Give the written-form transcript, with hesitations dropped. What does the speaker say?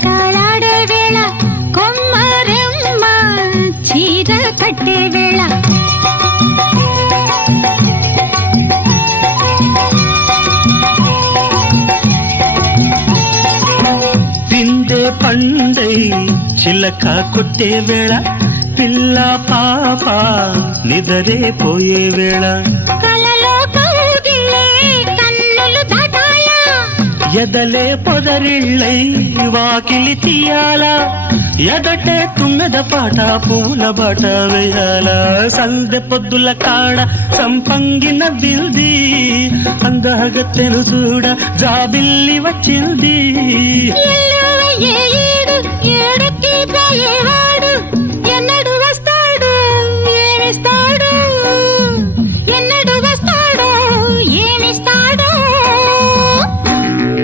జలకాలాడే వేళ కొమ్మరెమ్మ చీర కట్టే వేళ పిండే పండై చిలక కొట్టే వేళ పిల్ల పాప నిదరే పోయే వేళ కలలో కౌగిలే కన్నులు దాటాయా ఎదలే పొదరిళ్ళై వాకిలి తీయాలా ఎదటే తుమ్మెద పాట పూల బాట వేయాల సందె పొద్దుల కాడ సంపంగిన బిల్ది అందగత్తెను చూడ జాబిల్లి వచ్చింది ఏడుకి పోయేవా